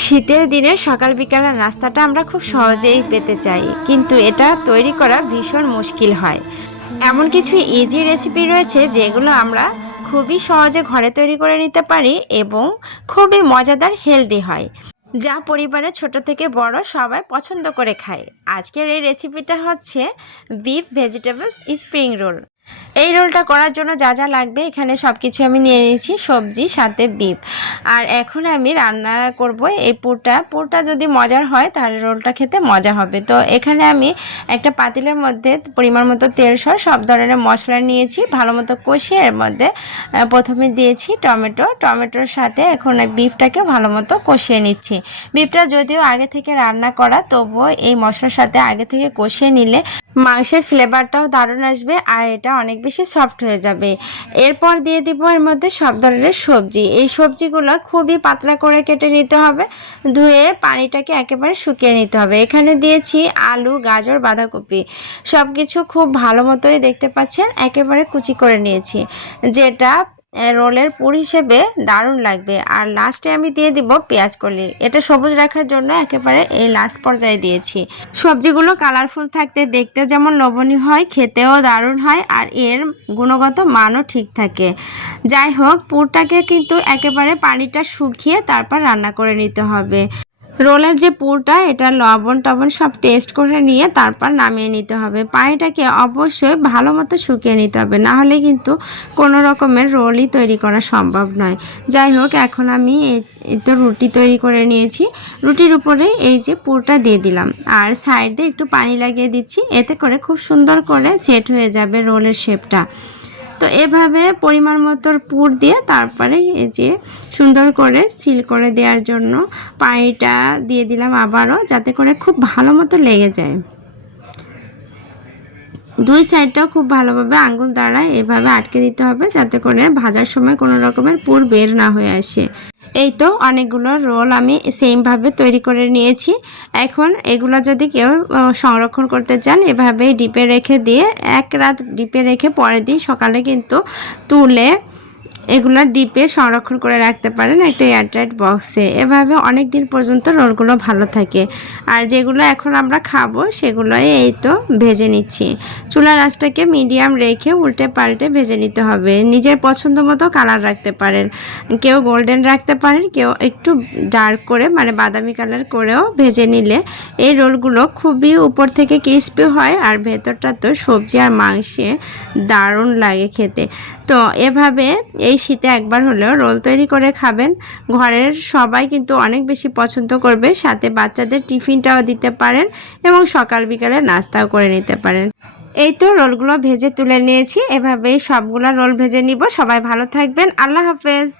শীতের দিনে সকাল বিকালের নাস্তাটা আমরা খুব সহজেই পেতে চাই, কিন্তু এটা তৈরি করা ভীষণ মুশকিল হয়। এমন কিছু ইজি রেসিপি রয়েছে যেগুলো আমরা খুবই সহজে ঘরে তৈরি করে নিতে পারি এবং খুবই মজাদার হেলদি হয়, যা পরিবারের ছোট থেকে বড় সবাই পছন্দ করে খায়। আজকের এই রেসিপিটা হচ্ছে বিফ ভেজিটেবলস স্প্রিং রোল। এই রোলটা করার জন্য যা যা লাগবে এখানে সব কিছু আমি নিয়ে নিয়েছি, সবজি সাথে বিফ। আর এখন আমি রান্না করব এই পুরটা যদি মজার হয় তাহলে রোলটা খেতে মজা হবে। তো এখানে আমি একটা পাতিলের মধ্যে পরিমাণ মতো তেল সহ সব ধরনের মশলা নিয়েছি, ভালো মতো কষিয়ে এর মধ্যে প্রথমে দিয়েছি টমেটোর সাথে এখন বিফটাকে ভালো মতো কষিয়ে নিচ্ছি। বিফটা যদিও আগে থেকে রান্না করা, তবুও এই মশলার সাথে আগে থেকে কষিয়ে নিলে মাংসের ফ্লেভারটাও দারুণ আসবে আর এটা অনেক বেশি সফট হয়ে যাবে। এরপর দিয়ে দিব এর মধ্যে সব ধরনের সবজি। এই সবজিগুলো খুবই পাতলা করে কেটে নিতে হবে, ধুয়ে পানিটাকে একেবারে শুকিয়ে নিতে হবে। এখানে দিয়েছি আলু, গাজর, বাঁধাকপি, সব কিছু খুব ভালো মতোই দেখতে পাচ্ছেন একেবারে কুচি করে নিয়েছি, যেটা রোলের পুর হিসেবে দারুণ লাগবে। আর লাস্টে আমি দিয়ে দিব পেঁয়াজ কলি, এটা সবুজ রাখার জন্য একেবারে এই লাস্ট পর্যায়ে দিয়েছি। সবজিগুলো কালারফুল থাকতে দেখতেও যেমন লোভনীয় হয়, খেতেও দারুণ হয় আর এর গুণগত মানও ঠিক থাকে। যাই হোক, পুরটাকে কিন্তু একেবারে পানিটা শুকিয়ে তারপর রান্না করে নিতে হবে। রোলের যে পুরটা, এটা লবণ টবণ সব টেস্ট করে নিয়ে তারপর নামিয়ে নিতে হবে। পানিটাকে অবশ্যই ভালো মতো শুকিয়ে নিতে হবে, না হলে কিন্তু কোনো রকমের রোলই তৈরি করা সম্ভব নয়। যাই হোক, এখন আমি এই তো রুটি তৈরি করে নিয়েছি। রুটির উপরে এই যে পুরটা দিয়ে দিলাম আর সাইডে একটু পানি লাগিয়ে দিচ্ছি, এতে করে খুব সুন্দর করে সেট হয়ে যাবে রোলের শেপটা। তো এভাবে পরিমাণ মতো পুর দিয়ে তারপরে এই যে সুন্দর করে সিল করে দেওয়ার জন্য পানিটা দিয়ে দিলাম আবারও, যাতে করে খুব ভালো মতো লেগে যায়। দুই সাইডটাও খুব ভালোভাবে আঙ্গুল দ্বারা এভাবে আটকে দিতে হবে, যাতে করে ভাজার সময় কোনো রকমের পুর বের না হয়ে আসে। এই তো অনেকগুলো রোল আমি সেমভাবে তৈরি করে নিয়েছি। এখন এগুলো যদি কেউ সংরক্ষণ করতে চান, এভাবেই ডিপে রেখে দিয়ে এক রাত ডিপে রেখে পরের দিন সকালে কিন্তু তুলে এগুলো ডিপে সংরক্ষণ করে রাখতে পারেন একটা এয়ারটাইট বক্সে। এভাবে অনেক দিন পর্যন্ত রোলগুলো ভালো থাকে। আর যেগুলো এখন আমরা খাবো সেগুলোই এই তো ভেজে নিচ্ছি। চুলার আঁচটাকে মিডিয়াম রেখে উল্টে পাল্টে ভেজে নিতে হবে। নিজের পছন্দ মতো কালার রাখতে পারেন, কেউ গোল্ডেন রাখতে পারেন, কেউ একটু ডার্ক করে মানে বাদামি কালার করেও ভেজে নিলে এই রোলগুলো খুবই উপর থেকে ক্রিস্পি হয় আর ভেতরটা তো সবজি আর মাংসে দারুণ লাগে খেতে। তো এভাবে এই শীতে একবার হলেও রোল তৈরি করে খাবেন, ঘরের সবাই কিন্তু অনেক বেশি পছন্দ করবে। সাথে বাচ্চাদের টিফিনটাও দিতে পারেন এবং সকাল বিকালে নাস্তাও করে নিতে পারেন। এই তো রোলগুলো ভেজে তুলে নিয়েছি, এভাবেই সবগুলো রোল ভেজে নিব। সবাই ভালো থাকবেন, আল্লাহ হাফেজ।